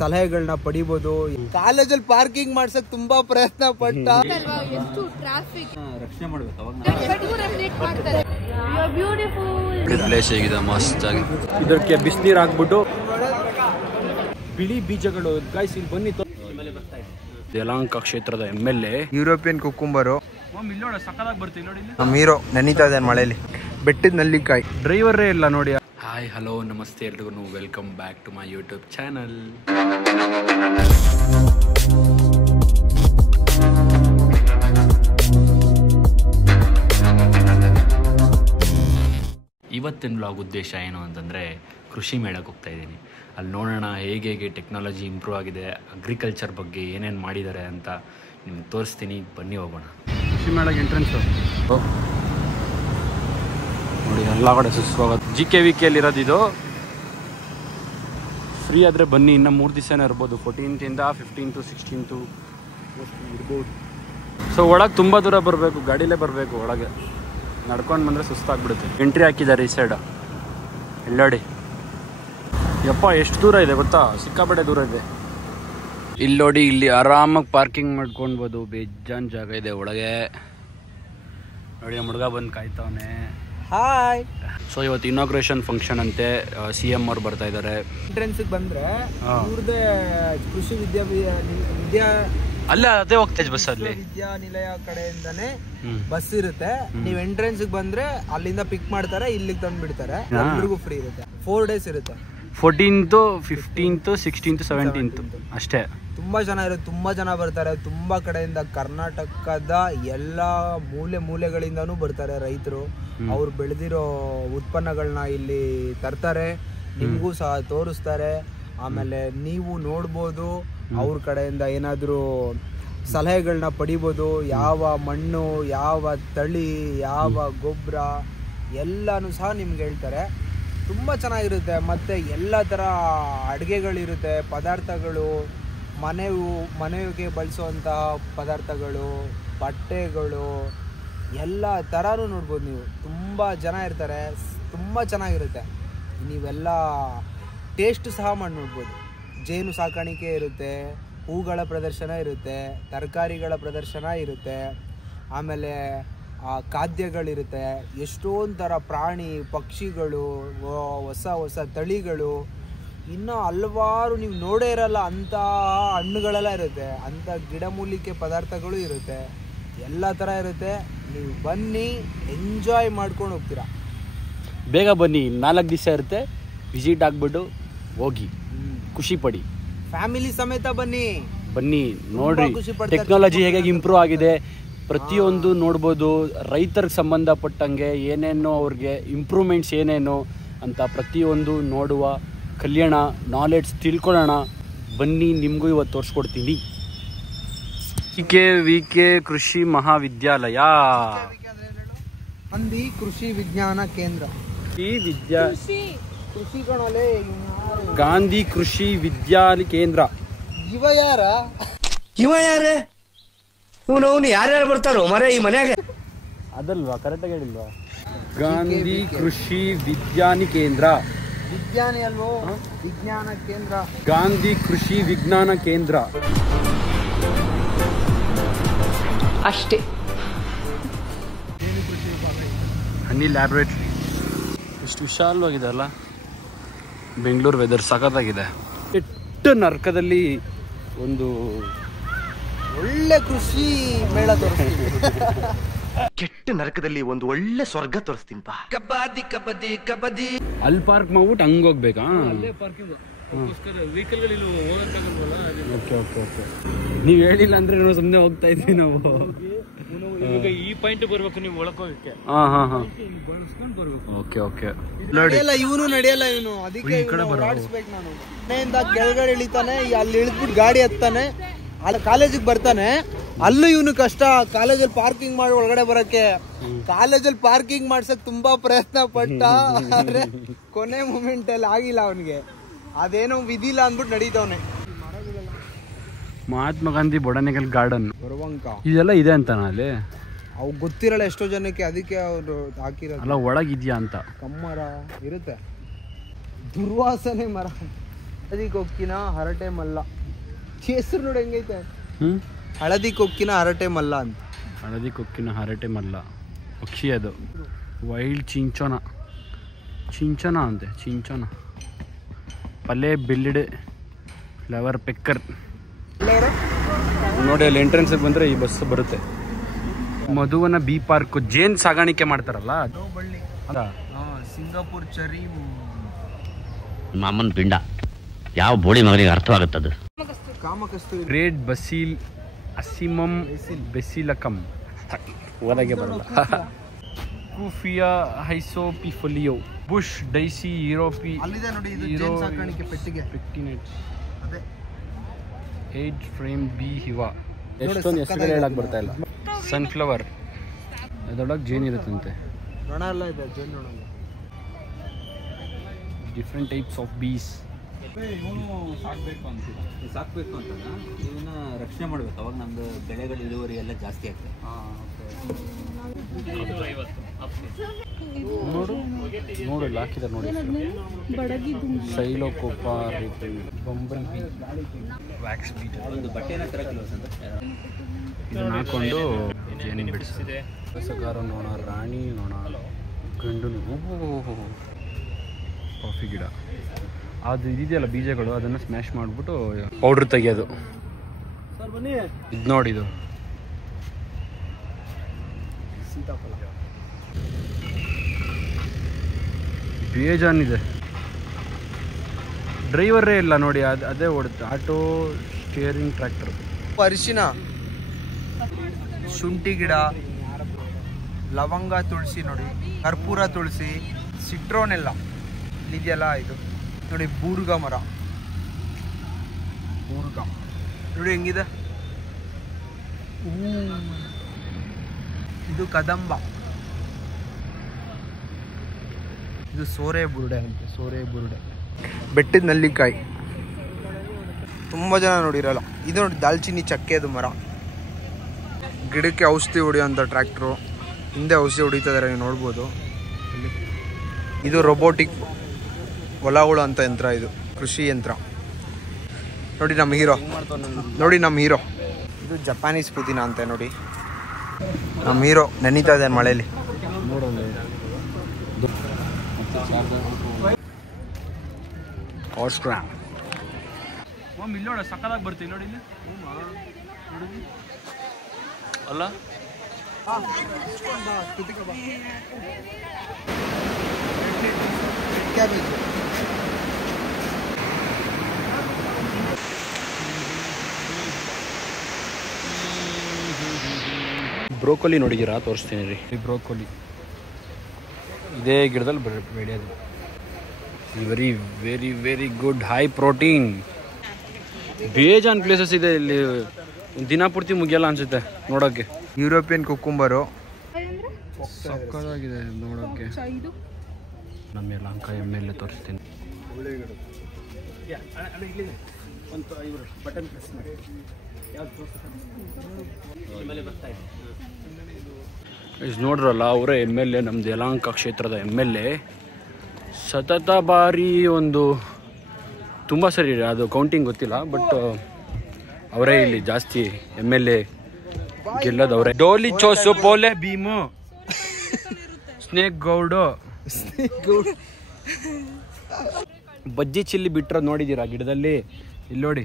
ಸಲಹೆಗಳನ್ನ ಪಡಿಬಹುದು. ಕಾಲೇಜಲ್ಲಿ ಪಾರ್ಕಿಂಗ್ ಮಾಡ್ಸಕ್ ತುಂಬಾ ಪ್ರಯತ್ನ ಪಟ್ಟ. ರಕ್ಷಣೆ ಮಾಡ್ಬೇಕು ಪ್ಲೇಸ್ ಹೇಗಿದೆ, ಮಸ್ತ್ ಆಗಿ. ಇದಕ್ಕೆ ಬಿಸಿನೀರು ಹಾಕ್ಬಿಟ್ಟು ಬಿಳಿ ಬೀಜಗಳು ಗಾಯ್ಸ್ ಇಲ್ಲಿ ಬನ್ನಿ. ಯಲಹಂಕ ಕ್ಷೇತ್ರದ MLA ಯುರೋಪಿಯನ್ ಕುಕ್ಕುಂಬರು ಸಕ್ಕದಾಗಿ ಬರ್ತೀವಿ ನೋಡಿ. ನಮ್ಮ ಹೀರೋ ನೆನೀತಾ ಇದೆ ಮಳೆಯಲ್ಲಿ. ಬೆಟ್ಟದ ನಲ್ಲಿಕಾಯಿ. ಡ್ರೈವರೇ ಇಲ್ಲ ನೋಡಿ. ಹಾಯ್ ಹಲೋ ನಮಸ್ತೆ ಎಲ್ರಿಗೂ, welcome back to my YouTube channel. ಇವತ್ತಿನ ವ್ಲಾಗ್ ಉದ್ದೇಶ ಏನು ಅಂತಂದರೆ, ಕೃಷಿ ಮೇಳಕ್ಕೆ ಹೋಗ್ತಾ ಇದ್ದೀನಿ. ಅಲ್ಲಿ ನೋಡೋಣ ಹೇಗೆ ಟೆಕ್ನಾಲಜಿ ಇಂಪ್ರೂವ್ ಆಗಿದೆ, ಅಗ್ರಿಕಲ್ಚರ್ ಬಗ್ಗೆ ಏನೇನು ಮಾಡಿದ್ದಾರೆ ಅಂತ ನಿಮ್ಗೆ ತೋರಿಸ್ತೀನಿ. ಬನ್ನಿ ಹೋಗೋಣ. ಕೃಷಿ ಮೇಳಕ್ಕೆ ಎಂಟ್ರೆನ್ಸು ನೋಡಿ, ಎಲ್ಲ ಕಡೆ ಸುಸ್ವಾಗತ. GKVK ಇರೋದು ಇದು. ಫ್ರೀ ಆದರೆ ಬನ್ನಿ, ಇನ್ನೂ 3 ದಿವಸನೇ ಇರ್ಬೋದು. 14th ಇಂದ 15th 16th ಇರ್ಬೋದು. ಸೊ ಒಳಗೆ ತುಂಬ ದೂರ ಬರಬೇಕು, ಗಾಡಿಲೇ ಬರಬೇಕು. ಒಳಗೆ ನಡ್ಕೊಂಡು ಬಂದರೆ ಸುಸ್ತಾಗ್ಬಿಡುತ್ತೆ. ಎಂಟ್ರಿ ಹಾಕಿದ್ದಾರೆ ಈ ಸೈಡ್. ಎಲ್ಲೋಡಿ ಯಪ್ಪ, ಎಷ್ಟು ದೂರ ಇದೆ ಗೊತ್ತಾ? ಸಿಕ್ಕಾಪಟ್ಟೆ ದೂರ ಇದೆ. ಇಲ್ಲಿ ನೋಡಿ, ಇಲ್ಲಿ ಆರಾಮಾಗಿ ಪಾರ್ಕಿಂಗ್ ಮಾಡ್ಕೊಳ್ಬೋದು. ಬೇಜಾನ್ ಜಾಗ ಇದೆ ಒಳಗೆ. ನೋಡಿ ನಮ್ಮ ಹುಡುಗ ಬಂದು ಕಾಯ್ತವನೆ. ಹಾಯ್. ಸೊ ಇವತ್ತು ಇನಾಗ್ರೇಷನ್ ಫಂಕ್ಷನ್ ಅಂತೆ, CM ಅವ್ರು ಬರ್ತಾ ಇದ್ದಾರೆ. ಎಂಟ್ರೆನ್ಸ್ ಬಂದ್ರೆ ಇವ್ರದೇ ಕೃಷಿ ವಿದ್ಯಾ ಅಲ್ಲೇ ಅದೇ ಹೋಗ್ತೇಜ್ ಬಸ್ ಅಲ್ಲಿ ವಿದ್ಯಾನಿಲಯ ಕಡೆಯಿಂದಾನೆ ಬಸ್ ಇರುತ್ತೆ. ನೀವ್ ಎಂಟ್ರೆನ್ಸ್ ಬಂದ್ರೆ ಅಲ್ಲಿಂದ ಪಿಕ್ ಮಾಡ್ತಾರೆ, ಇಲ್ಲಿಗೆ ತಂದು ಬಿಡ್ತಾರೆ. ಎಲ್ರಿಗೂ ಫ್ರೀ ಇರುತ್ತೆ. 4 days ಇರುತ್ತೆ. 14th 15th 16th 17th ಅಷ್ಟೇ. ತುಂಬಾ ಚೆನ್ನಾಗಿರುತ್ತೆ. ತುಂಬಾ ಜನ ಬರ್ತಾರೆ, ತುಂಬಾ ಕಡೆಯಿಂದ. ಕರ್ನಾಟಕದ ಎಲ್ಲಾ ಮೂಲೆಗಳಿಂದಾನು ಬರ್ತಾರೆ ರೈತರು. ಅವ್ರು ಬೆಳೆದಿರೋ ಉತ್ಪನ್ನಗಳನ್ನ ಇಲ್ಲಿ ತರ್ತಾರೆ, ನಿಮ್ಗೂ ಸಹ ತೋರಿಸ್ತಾರೆ. ಆಮೇಲೆ ನೀವು ನೋಡ್ಬೋದು, ಅವ್ರ ಕಡೆಯಿಂದ ಏನಾದರೂ ಸಲಹೆಗಳನ್ನ ಪಡಿಬೋದು. ಯಾವ ಮಣ್ಣು, ಯಾವ ತಳಿ, ಯಾವ ಗೊಬ್ಬರ ಎಲ್ಲನೂ ಸಹ ನಿಮ್ಗೆ ಹೇಳ್ತಾರೆ. ತುಂಬ ಚೆನ್ನಾಗಿರುತ್ತೆ. ಮತ್ತು ಎಲ್ಲ ಥರ ಅಡುಗೆಗಳಿರುತ್ತೆ, ಪದಾರ್ಥಗಳು, ಮನೆಗೆ ಬಳಸುವಂತಹ ಪದಾರ್ಥಗಳು, ಬಟ್ಟೆಗಳು, ಎಲ್ಲ ಥರನೂ ನೋಡ್ಬೋದು ನೀವು. ತುಂಬ ಜನ ಇರ್ತಾರೆ, ತುಂಬ ಚೆನ್ನಾಗಿರುತ್ತೆ. ನೀವೆಲ್ಲ ಟೇಸ್ಟ್ ಸಹ ಮಾಡಿ ನೋಡ್ಬೋದು. ಜೇನು ಸಾಕಾಣಿಕೆ ಇರುತ್ತೆ, ಹೂಗಳ ಪ್ರದರ್ಶನ ಇರುತ್ತೆ, ತರಕಾರಿಗಳ ಪ್ರದರ್ಶನ ಇರುತ್ತೆ, ಆಮೇಲೆ ಖಾದ್ಯಗಳಿರುತ್ತೆ. ಎಷ್ಟೊಂದು ಥರ ಪ್ರಾಣಿ ಪಕ್ಷಿಗಳು, ಹೊಸ ತಳಿಗಳು, ಇನ್ನೂ ಹಲವಾರು ನೀವು ನೋಡೇ ಇರಲ್ಲ ಅಂಥ ಹಣ್ಣುಗಳೆಲ್ಲ ಇರುತ್ತೆ, ಅಂಥ ಗಿಡಮೂಲಿಕೆ ಪದಾರ್ಥಗಳು ಇರುತ್ತೆ. ಎಲ್ಲ ಥರ ಇರುತ್ತೆ. ನೀವು ಬನ್ನಿ, ಎಂಜಾಯ್ ಮಾಡ್ಕೊಂಡು ಹೋಗ್ತೀರಾ. ಬೇಗ ಬನ್ನಿ, 4 ದಿವಸ ಇರುತ್ತೆ. ವಿಸಿಟ್ ಆಗಿಬಿಟ್ಟು ಹೋಗಿ ಖುಷಿ ಪಡಿ. ಫ್ಯಾಮಿಲಿ ಸಮೇತ ಬನ್ನಿ ನೋಡ್ರಿ ಟೆಕ್ನಾಲಜಿ ಹೇಗೆ ಇಂಪ್ರೂವ್ ಆಗಿದೆ ಪ್ರತಿಯೊಂದು ನೋಡ್ಬೋದು. ರೈತರಿಗೆ ಸಂಬಂಧಪಟ್ಟಂಗೆ ಏನೇನೋ ಅವ್ರಿಗೆ ಇಂಪ್ರೂವ್ಮೆಂಟ್ಸ್ ಏನೇನು ಅಂತ ಪ್ರತಿಯೊಂದು ನೋಡುವ, ಕಲ್ಯಾಣ, ನಾಲೆಡ್ಜ್ ತಿಳ್ಕೊಳ್ಳೋಣ. ಬನ್ನಿ, ನಿಮಗೂ ಇವತ್ತು ತೋರಿಸ್ಕೊಡ್ತೀನಿ. GKVK ಕೃಷಿ ಮಹಾವಿದ್ಯಾಲಯ, ಅಂದಿ ಕೃಷಿ ವಿಜ್ಞಾನ ಕೇಂದ್ರ, ಕೃಷಿ ಕಣಲೆ, ಗಾಂಧಿ ಕೃಷಿ ವಿಜ್ಞಾನ ಕೇಂದ್ರ. ಇವ ಯಾರೇ ಇವನು ಯಾರ್ಯಾರು ಬರ್ತಾರೋ ಮರೆ ಈ ಮನೆಯಾಗ? ಅದಲ್ವಾ, ಕರೆಕ್ಟಾಗಿ ಹೇಳಿಲ್ವಾ? ಗಾಂಧಿ ಕೃಷಿ ವಿಜ್ಞಾನ ಕೇಂದ್ರ. ವಿಜ್ಞಾನಿ ಅಲ್ವೋ, ವಿಜ್ಞಾನ ಕೇಂದ್ರ. ಗಾಂಧಿ ಕೃಷಿ ವಿಜ್ಞಾನ ಕೇಂದ್ರ ಅಷ್ಟೇ. ಹನಿ ಲ್ಯಾಬ್ರೇಟರಿ. ಎಷ್ಟು ವಿಶಾಲವಾಗಿದೆ ಅಲ್ಲ. ಬೆಂಗಳೂರು ವೆದರ್ ಸಖತ್ತಾಗಿದೆ. ಕೆಟ್ಟ ನರ್ಕದಲ್ಲಿ ಒಂದು ಒಳ್ಳೆ ಕೃಷಿ ಮೇಳ ತೋರಿಸ್ತೀನಿ. ಕೆಟ್ಟ ನರಕದಲ್ಲಿ ಒಂದು ಒಳ್ಳೆ ಸ್ವರ್ಗ ತೋರಿಸ್ತೀನಿ. ಕಬಡ್ಡಿ ಅಲ್ಲಿ ಪಾರ್ಕ್ ಮಾಡ್ಬಿಟ್ಟು ಹಂಗ ಹೋಗ್ಬೇಕಾ? ನೀವ್ ಹೇಳಿಲ್ಲ ಅಂದ್ರೆ ನಾವು ಸುಮ್ಮನೆ ಹೋಗ್ತಾ ಇದ್ವಿ ನಾವು. ಈ ಪಾಯಿಂಟ್ ಬರ್ಬೇಕು ನೀವು ಒಳಕೋಗಕ್ಕೆ. ಇವನು ನಡೆಯಲ್ಲ, ಇವನು ಅದಕ್ಕೆ ಓಡಾಡಿಸ್ಬೇಕು. ನಾನು ಮನೆಯಿಂದ ಕೆಳಗಡೆ ಇಳಿತಾನೆ, ಅಲ್ಲಿ ಇಳಿದ್ಬಿಟ್ಟು ಗಾಡಿ ಹತ್ತಾನೆ, ಅಲ್ಲಿ ಕಾಲೇಜಿಗೆ ಬರ್ತಾನೆ. ಅಲ್ಲೂ ಇವನು ಕಷ್ಟ, ಕಾಲೇಜಲ್ಲಿ ಪಾರ್ಕಿಂಗ್ ಮಾಡಿ ಒಳಗಡೆ ಬರಕ್ಕೆ. ಕಾಲೇಜಲ್ಲಿ ಪಾರ್ಕಿಂಗ್ ಮಾಡ್ಸಕ್ ತುಂಬಾ ಪ್ರಯತ್ನ ಪಟ್ಟ, ಆದ್ರೆ ಕೊನೆ ಮೂಮೆಂಟ್ ಅಲ್ಲಿ ಆಗಿಲ್ಲ ಅವನಿಗೆ. ಅದೇನೋ ವಿಧಿಲ್ಲ ಅಂದ್ಬಿಟ್ಟು ನಡೀತವನೆ. ಮಹಾತ್ಮ ಗಾಂಧಿ ಬೊಟಾನಿಕಲ್ ಗಾರ್ಡನ್ ಬರುವಂಕ ಇದೆಲ್ಲ ಇದೆ ಅಂತ ಅಲ್ಲಿ ಅವು ಗೊತ್ತಿರಲ್ಲ ಎಷ್ಟೋ ಜನಕ್ಕೆ, ಅದಕ್ಕೆ ಅವರು ಹಾಕಿರೋದು. ಅಲ್ಲ ಒಳಗಿದ್ಯಾ ಅಂತ. ಕಮ್ಮರ ಇರುತ್ತೆ, ದುರ್ವಾಸನೆ ಮರ. ಹಳದಿ ಕೊಕ್ಕಿನ ಹರಟೆ ಮಲ್ಲ. ಹೆಸರು ನೋಡಿ ಹೆಂಗೈತೆ. ಹಳದಿ ಕೊಕ್ಕಿನ ಹರಟೆ ಮಲ್ಲ ಅಂತ. ಹಳದಿ ಕೊಕ್ಕಿನ ಹರಟೆ ಮಲ್ಲ ಪಕ್ಷಿ ಅದು. ವೈಲ್ಡ್ ಚಿಂಚೋನ ಅಂತೆ. ಚಿಂಚೋನ ಪಲ್ಲೆ ಬೆಲ್ಲಿಡೆ ಫ್ಲವರ್ ಪೆಕ್ಕರ್. ನೋಡಿ ಅಲ್ಲಿ ಎಂಟ್ರೆನ್ಸಿಗೆ ಬಂದರೆ ಈ ಬಸ್ ಬರುತ್ತೆ. ಮಧುವನ ಬಿ ಪಾರ್ಕ್ ಜೇನ್ ಸಾಗಾಣಿಕೆ ಮಾಡ್ತಾರಲ್ಲ ಸಿಂಗಾಪುರ್ ಚೆರಿ ಮಾಮನ್ ಪಿಂಡ ಯಾವ ಬೋಳಿ ಮಗನಿಗೆ ಅರ್ಥವಾಗುತ್ತದೆ. ಕಾಮಕಸ್ತೂರಿ ಗ್ರೇಟ್ ಬಸೀಲ್ ಅಸಿಮಮ್ ಬೆಸಿಲಕಮ್ ಓದಾಗೆ ಬರಲ್ಲ. ಕೂಫಿಯಾ ಹೈಸೋಪಿಫೋಲಿಯೋ ಬುಷ್ ಡೈಸಿ ಯುರೋಪಿ ಅಲ್ಲಿದೆ ನೋಡಿ ಇದು ಜೇನ್ ಸಾಕಾಣಿಕೆ ಪೆಟ್ಟಿಗೆ. ಪೆಕ್ಟಿನೇಟ್ಸ್ ಅದೇ 8 ಫ್ರೇಮ್ ಬಿ ಹಿವಾ. ಎಷ್ಟೊಂದು ಹೆಸರುಗಳು ಹೇಳಕ್ ಬರ್ತಾ ಇಲ್ಲ. ಸನ್ಫ್ಲವರ್ ಅದರೊಳಗೆ ಜೇನ್ ಇರುತ್ತಂತೆ. ನೊಣ ಎಲ್ಲ ಇದೆ, ಜೇನು ನೊಣ. ಡಿಫ್ರೆಂಟ್ ಟೈಪ್ಸ್ ಆಫ್ ಬೀಸ್. ಸಾಕಬೇಕು ಅಂತ ಇವನ್ನ ರಕ್ಷಣೆ ಮಾಡಬೇಕು. ಅವಾಗ ನಮ್ದು ಬೆಳೆಗಳ ಇಳುವರಿ ಎಲ್ಲ ಜಾಸ್ತಿ ಆಗ್ತದೆ. ನೋಡು ಇಲ್ಲಿ ಹಾಕಿದ್ದಾರೆ ನೋಡಿ. ಸೈಲೋಕೋಪಾ ಬಂಬಲ್ ಬಿ ವ್ಯಾಕ್ಸ್ ಬೀಟ್. ಒಂದು ಬಟ್ಟೆನ ತರಕಿಲ್ಲ ಅಂತ ಇದನ್ನ ಹಾಕೊಂಡು ಜೇನಿನ ಬಿಡಿಸಿದೆ. ರಸಗಾರ ನೋಣ, ರಾಣಿ ನೋಣ, ಗಂಡು ಕಾಫಿ ಗಿಡ. ಅದು ಇದೆಯಲ್ಲ ಬೀಜಗಳು, ಅದನ್ನು ಸ್ಮ್ಯಾಶ್ ಮಾಡಿಬಿಟ್ಟು ಪೌಡ್ರ್ ತೆಗಿಯೋದು. ಇದು ನೋಡಿದು ಸೀತಾಫಲ ಬೇಜಾನಿದೆ. ಡ್ರೈವರೇ ಇಲ್ಲ ನೋಡಿ, ಅದೇ ಓಡುತ್ತೆ. Auto steering tractor. ಅರಿಶಿನ, ಶುಂಠಿ ಗಿಡ, ಲವಂಗ ತುಳಸಿ ನೋಡಿ, ಕರ್ಪೂರ ತುಳಸಿ, ಸಿಟ್ರೋನ್ ಎಲ್ಲ ಇಲ್ಲಿದೆಯಲ್ಲ. ಇದು ನೋಡಿ ಬೂರ್ಗ ಮರ. ಬೂರ್ಗ ನೋಡಿ ಹೆಂಗಿದೆ. ಇದು ಕದಂಬ. ಇದು ಸೋರೆ ಬುರುಡೆ ಅಂತೆ. ಸೋರೆ ಬುರುಡೆ. ಬೆಟ್ಟದ ನಲ್ಲಿಕಾಯಿ ತುಂಬ ಜನ ನೋಡಿರಲ್ಲ. ಇದು ನೋಡಿ ದಾಲ್ಚಿನ್ನಿ ಚಕ್ಕೆದು ಮರ. ಗಿಡಕ್ಕೆ ಔಷಧಿ ಹೊಡೆಯೋಂಥ ಟ್ರ್ಯಾಕ್ಟ್ರು. ಹಿಂದೆ ಔಷಧಿ ಹೊಡಿತಿದ್ದಾರೆ, ನೀವು ನೋಡ್ಬೋದು. ಇದು ರೋಬೋಟಿಕ್ ಹೊಲಗಳು ಅಂತ ಯಂತ್ರ. ಇದು ಕೃಷಿ ಯಂತ್ರ. ನೋಡಿ ನಮ್ಮ ಹೀರೋ. ಇದು ಜಪಾನೀಸ್ ಪುದೀನ ಅಂತ ನೋಡಿ. ನಮ್ಮ ಹೀರೋ ನೆನೀತಾ ಇದೆ ಮಳೆಯಲ್ಲಿ. ಇಲ್ಲೋಡ ಸಕ್ಕದಾಗಿ ಬರ್ತೀವಿ ನೋಡಿ ಇಲ್ಲಿ ಅಲ್ಲ. ಬ್ರೋಕೊಲಿ ನೋಡಿದ್ದೀರಾ? ತೋರಿಸ್ತೀನಿ ರೀ. ಬ್ರೋಕೊಲಿ ಇದೇ ಗಿಡದಲ್ಲಿ ಬೆಳೆಯೋದು. Very very very good, high protein. ಬೇಜಾನ್ ಪ್ಲೇಸಸ್ ಇದೆ ಇಲ್ಲಿ. ದಿನ ಪೂರ್ತಿ ಮುಗಿಯಲ್ಲ ಅನ್ಸುತ್ತೆ ನೋಡೋಕ್ಕೆ. ಯುರೋಪಿಯನ್ ಕುಕ್ಕುಂಬರು ಸಕ್ಕದಾಗಿದೆ ನೋಡೋಕ್ಕೆ. ನಮ್ಮ ಲಂಕ ಎಮ್ಮೆಲ್ಲೆ ತೋರಿಸ್ತೀನಿ. ನೋಡ್ರಲ್ಲ, ಅವರೇ ಎಮ್ಮೆಲ್ಲೆ, ನಮ್ದು ಯಲಹಂಕ ಕ್ಷೇತ್ರದ ಎಮ್ಮೆಲ್ಲೆ. ಸತತ ಬಾರಿ ಒಂದು ತುಂಬ ಸರಿ, ಅದು ಕೌಂಟಿಂಗ್ ಗೊತ್ತಿಲ್ಲ, ಬಟ್ ಅವರೇ ಇಲ್ಲಿ ಜಾಸ್ತಿ ಎಮ್ಮೆಲ್ಲೆ ಗೆಲ್ಲೋದು ಅವರೇ. ಡೋಲಿ ಚೋಸು, ಪೋಲೆ ಭೀಮು, ಸ್ನೇಕ್ ಗೌಡು, ಬಜ್ಜಿ ಚಿಲ್ಲಿ ಬಿಟ್ಟರೆ ನೋಡಿದ್ದೀರಾ ಗಿಡದಲ್ಲಿ? ಇಲ್ಲಿ ನೋಡಿ,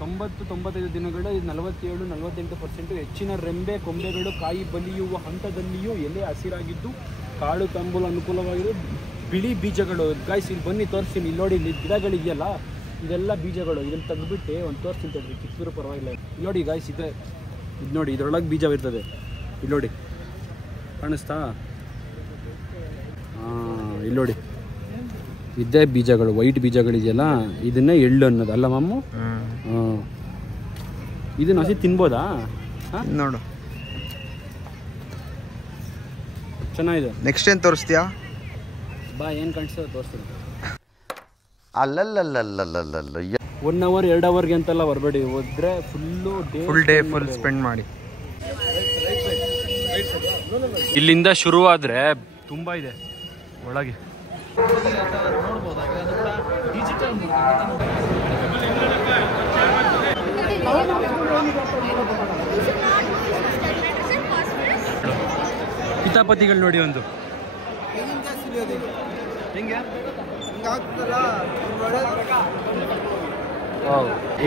90-95 ದಿನಗಳ 47-48% ಹೆಚ್ಚಿನ ರೆಂಬೆ ಕೊಂಬೆಗಳು ಕಾಯಿ ಬಲಿಯುವ ಹಂತದಲ್ಲಿಯೂ ಎಲೆ ಹಸಿರಾಗಿದ್ದು ಕಾಡು ತಂಬಲು ಅನುಕೂಲವಾಗಿರೋ ಬಿಳಿ ಬೀಜಗಳು. ಗಾಯ್ಸ್ ಇಲ್ಲಿ ಬನ್ನಿ ತೋರಿಸ್ತೀನಿ. ಇಲ್ಲಿ ನೋಡಿ, ಇಲ್ಲಿ ಗಿಡಗಳಿದೆಯಲ್ಲ, ಇದೆಲ್ಲ ಬೀಜಗಳು. ಇದನ್ನು ತೆಗೆದುಬಿಟ್ಟು ಒಂದು ತೋರಿಸ್ತೀನಿ ತಡ್ರಿ, ಕಿತ್ತೂರು ಪರವಾಗಿಲ್ಲ. ಇಲ್ಲಿ ನೋಡಿ ಗಾಯ್ಸ್, ಇದು ನೋಡಿ, ಇದರೊಳಗೆ ಬೀಜವಿರ್ತದೆ. ಇಲ್ಲಿ ನೋಡಿ, ಕಾಣಿಸ್ತಾ? ಇಲ್ಲಿ ನೋಡಿ, ಇದೇ ಬೀಜಗಳು, ವೈಟ್ ಬೀಜಗಳಿದೆಯಲ್ಲ, ಇದನ್ನೇ ಎಳ್ಳು ಅನ್ನೋದು ಅಲ್ಲ ಮಾಮು? ಇದನ್ನ ಹಸಿ ತಿನ್ಬೋದಾ? ನೋಡು, ಚೆನ್ನಾಗಿದೆ. ನೆಕ್ಸ್ಟ್ ಏನು ತೋರಿಸ್ತೀಯಾ? ಬಾ, ಏನು ಕಾಣಿಸ್ತದೆ ತೋರಿಸ್ತೀನಿ. ಅಲ್ಲಲ್ಲಲ್ಲಲ್ಲಲ್ಲಲ್ಲ 1 hour 2 hourಗೆ ಅಂತೆಲ್ಲ ಬರಬೇಡಿ. ಹೋದ್ರೆ ಫುಲ್ ಡೇ ಸ್ಪೆಂಡ್ ಮಾಡಿ. ಇಲ್ಲಿಂದ ಶುರುವಾದರೆ ತುಂಬ ಇದೆ ಒಳಗೆ. ಕಿತಾಪತಿಗಳು ನೋಡಿ ಒಂದು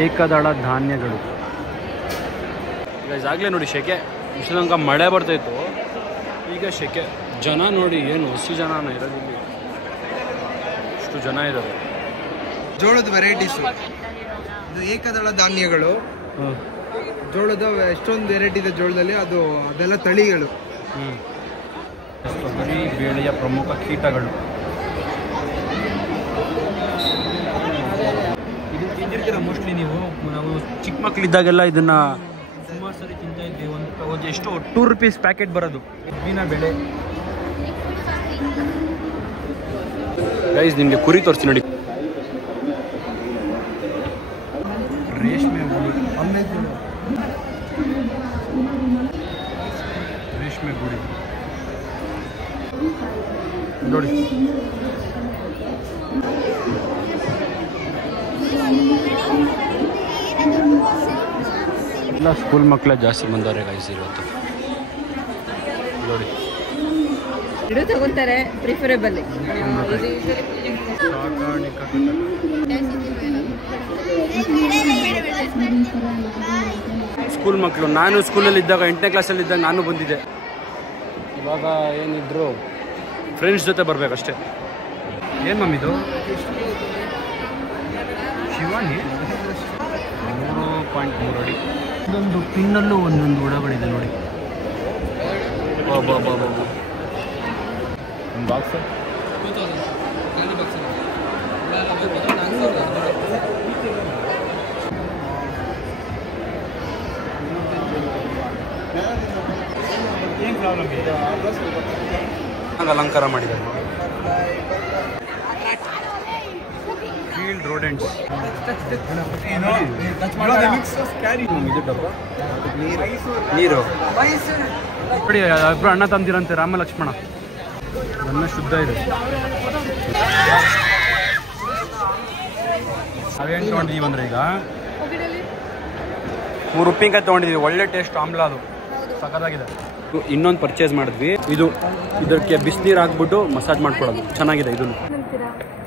ಏಕದಳ ಧಾನ್ಯಗಳು. ಈಗಾಗಲೇ ನೋಡಿ ಶೆಕೆ, ಇಷ್ಟು ತನಕ ಮಳೆ ಬರ್ತಾಯಿತ್ತು, ಈಗ ಶೆಕೆ. ಜನ ನೋಡಿ ಏನು ಎಷ್ಟು ಜನ ಇರೋದಿಲ್ಲ, ಇಷ್ಟು ಜನ ಇದ್ದಾರೆ. ಜೋಳದ ವೆರೈಟೀಸು, ಇದು ಏಕದಳ ಧಾನ್ಯಗಳು. ಜೋಳದ ಎಷ್ಟೊಂದು ವೆರೈಟಿ ಇದೆ ಜೋಳದಲ್ಲಿ, ಅದೆಲ್ಲ ತಳಿಗಳು. ತೊಗರಿ ಬೇಳೆಯ ಪ್ರಮುಖ ಕೀಟಗಳು. ಇದು ತಿಂದಿರ್ತೀರ ಮೋಸ್ಟ್ಲಿ ನೀವು. ನಾವು ಚಿಕ್ಕ ಮಕ್ಕಳಿದ್ದಾಗೆಲ್ಲ ಇದನ್ನ ಸುಮಾರು ಸರಿ ತಿಂತಾ ಇದ್ವಿ. ಒಂದು ಎಷ್ಟು 2 ರೂಪೀಸ್ ಪ್ಯಾಕೆಟ್ ಬರೋದು ಕಬ್ಬಿನ ಬೆಳೆ. ಗೈಸ್ ನಿಮಗೆ ಕುರಿ ತೋರಿಸ್ತೀನಿ ನೋಡಿ. ರೇಷ್ಮೆ ಗೂಡು, ರೇಷ್ಮೆ ಗೂಡು ನೋಡಿ. ಎಲ್ಲ ಸ್ಕೂಲ್ ಮಕ್ಕಳೇ ಜಾಸ್ತಿ ಬಂದವ್ರೆ ಗೈಸ್ ಇವತ್ತು ನೋಡಿ. ಇದು ತಗೋತಾರೆ ಪ್ರಿಫರೇಬಲ್. ಸ್ಕೂಲ್ ಮಕ್ಕಳು, ನಾನು ಸ್ಕೂಲಲ್ಲಿ ಇದ್ದಾಗ 8ನೇ ಕ್ಲಾಸಲ್ಲಿ ಇದ್ದಾಗ ನಾನು ಬಂದಿದ್ದೆ. ಇವಾಗ ಏನಿದ್ರು ಫ್ರೆಂಡ್ಸ್ ಜೊತೆ ಬರ್ಬೇಕಷ್ಟೇ. ಏನು ಮಮ್ಮಿದು? ಶಿವಾನಿ 3.3 ಅಡಿ. ಇದೊಂದು ಪಿನ್ನಲ್ಲೂ ಒಂದೊಂದು ಹುಳಗಳಿದೆ ನೋಡಿ. ಒಂದು ಬಾಕ್ಸ್ ಅಲಂಕಾರ ಮಾಡಿದ್ದಾರೆ. Field rodents. ನೀರು ನೋಡಿ. ಇಬ್ಬರು ಅಣ್ಣ ತಂದಿರಂತೆ, ರಾಮ ಲಕ್ಷ್ಮಣ. ನನ್ನ ಶುದ್ಧ ಇದೆ. ನಾವೇನು ತೊಗೊಂಡಿದ್ದೀವಿ ಅಂದರೆ ಈಗ 3 ಉಪ್ಪಿನಕಾಯಿ ತೊಗೊಂಡಿದ್ದೀವಿ. ಒಳ್ಳೆ ಟೇಸ್ಟ್, ಆಮ್ಲ, ಅದು ಸಖತ್ತಾಗಿದೆ. ಇನ್ನೊಂದು ಪರ್ಚೇಸ್ ಮಾಡಿದ್ವಿ. ಇದಕ್ಕೆ ಬಿಸಿನೀರು ಹಾಕ್ಬಿಟ್ಟು ಮಸಾಜ್ ಮಾಡ್ಕೊಳ್ಳೋದು. ಚೆನ್ನಾಗಿದೆ ಇದು.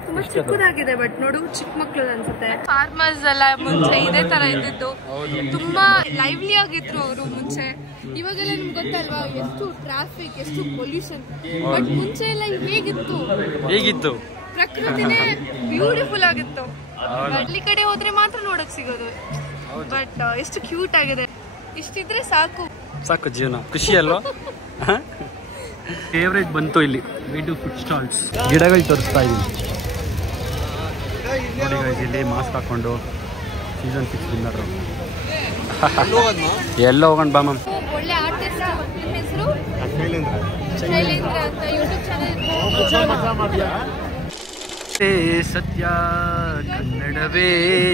ತುಂಬಾ ಚಿಕ್ಕದಾಗಿದೆ, ಬಟ್ ನೋಡು ಚಿಕ್ಕ ಮಕ್ಳು ಅನ್ಸುತ್ತೆ. ಫಾರ್ಮರ್ಸ್ ಎಲ್ಲ ಮುಂಚೆ ಇದೇ ತರ ಇದ್ದಿದ್ದು, ತುಂಬಾ ಲೈವ್ಲಿ ಆಗಿದ್ರು ಅವರು ಮುಂಚೆ. ಇವಾಗೆಲ್ಲ ನಿಮ್ಗೆ ಗೊತ್ತಲ್ವಾ ಎಷ್ಟು ಟ್ರಾಫಿಕ್, ಎಷ್ಟು ಪೊಲ್ಯೂಷನ್. ಬಟ್ ಮುಂಚೆ ಎಲ್ಲ ಹೇಗಿತ್ತು ಪ್ರಕೃತಿನೇ ಬ್ಯೂಟಿಫುಲ್ ಆಗಿತ್ತು. ಹಳ್ಳಿ ಕಡೆ ಹೋದ್ರೆ ಮಾತ್ರ ನೋಡಕ್ ಸಿಗೋದು. ಬಟ್ ಎಷ್ಟು ಕ್ಯೂಟ್ ಆಗಿದೆ. ಇಷ್ಟಿದ್ರೆ ಸಾಕು ಸಾಕು ಜೀವನ, ಖುಷಿ ಅಲ್ವಾ? ಫೇವ್ರೇಟ್ ಬಂತು ಇಲ್ಲಿ ವೀಟು ಫುಡ್ ಸ್ಟಾಲ್ಸ್. ಗಿಡಗಳು ತೋರಿಸ್ತಾ ಇದ್ದೀನಿ ನೋಡಿ ಗೈಸ್. ಇಲ್ಲಿ ಮಾಸ್ಕ್ ಹಾಕೊಂಡು ಸೀಸನ್ 6 ವಿನ್ನರು. ಎಲ್ಲ ಹೋಗೋಣ ಬಾ ಮ್ಯಾಮ್. ಒಳ್ಳೆ ಆರ್ಟಿಸ್ಟ್. ನಿಮ್ಮ ಹೆಸರು? ಶೈಲೇಂದ್ರ ಅಂತ ಯೂಟ್ಯೂಬ್ ಚಾನಲ್. ಸತ್ಯ ಕನ್ನಡವೇ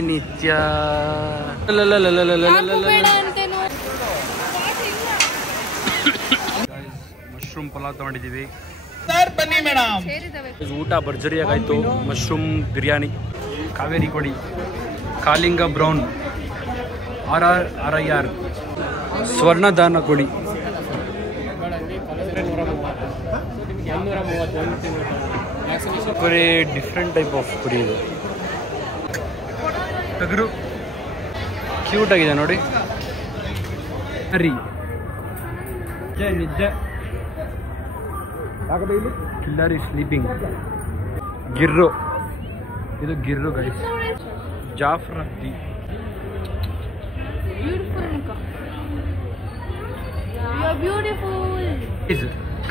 ನಿತ್ಯ. ಮಶ್ರೂಮ್ ಪಲಾವ್ ತಗೊಂಡಿದ್ದೀವಿ. ಊಟ ಭರ್ಜರಿಯಾಗಾಯ್ತು. ಮಶ್ರೂಮ್ ಬಿರಿಯಾನಿ, ಕಾವೇರಿ ಕೊಡಿ, ಕಾಲಿಂಗ ಬ್ರೌನ್, RR ಸ್ವರ್ಣದಾನ ಕೊಡಿ. ಕುರಿ ಡಿಫ್ರೆಂಟ್ ಟೈಪ್ ಆಫ್ ಕುರಿ ಇದು. ಟಗರು ಕ್ಯೂಟ್ ಆಗಿದೆ ನೋಡಿ. ಹರಿ ನಿದ್ದೆ, ಕಿಲ್ಲರಿ ಸ್ಲೀಪಿಂಗ್. ಗಿರ್ರು, ಇದು ಗಿರ್ರು ಗೈಸ್. ಜಾಫ್ರತಿ,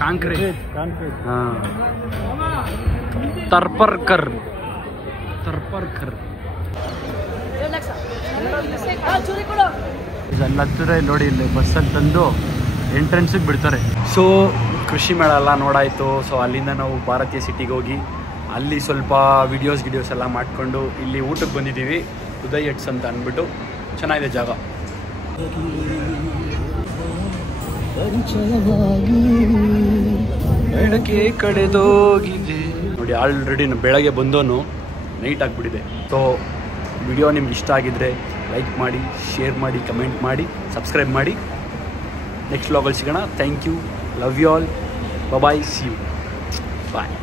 ಕಾಂಕ್ರೀಟ್. ತರ್ಪರ್ಕರ್ ಇದೆಲ್ಲ ನೋಡಿ. ಇಲ್ಲಿ ಬಸ್ಸಲ್ಲಿ ತಂದು ಎಂಟ್ರೆನ್ಸಿಗೆ ಬಿಡ್ತಾರೆ. ಸೊ ಕೃಷಿ ಮೇಳ ಎಲ್ಲ ನೋಡಾಯಿತು. ಸೊ ಅಲ್ಲಿಂದ ನಾವು ಭಾರತೀಯ ಸಿಟಿಗೆ ಹೋಗಿ ಅಲ್ಲಿ ಸ್ವಲ್ಪ ವಿಡಿಯೋಸ್ ಎಲ್ಲ ಮಾಡಿಕೊಂಡು ಇಲ್ಲಿ ಊಟಕ್ಕೆ ಬಂದಿದ್ದೀವಿ. ಉದಯ್ ಎಟ್ಸ್ ಅಂತ ಅಂದ್ಬಿಟ್ಟು. ಚೆನ್ನಾಗಿದೆ ಜಾಗ. ಬೆಳಕೆ ಕಡೆದೋಗಿದೆ ನೋಡಿ. ಆಲ್ರೆಡಿ ಬೆಳಗ್ಗೆ ಬಂದೋನು ನೈಟ್ ಆಗಿಬಿಟ್ಟಿದೆ. ಸೊ ವಿಡಿಯೋ ನಿಮ್ಗೆ ಇಷ್ಟ ಆಗಿದ್ದರೆ ಲೈಕ್ ಮಾಡಿ, ಶೇರ್ ಮಾಡಿ, ಕಮೆಂಟ್ ಮಾಡಿ, ಸಬ್ಸ್ಕ್ರೈಬ್ ಮಾಡಿ. ನೆಕ್ಸ್ಟ್ ವ್ಲಾಗಲ್ಲಿ ಸಿಗೋಣ. Thank you, love you all, bye, see you, bye.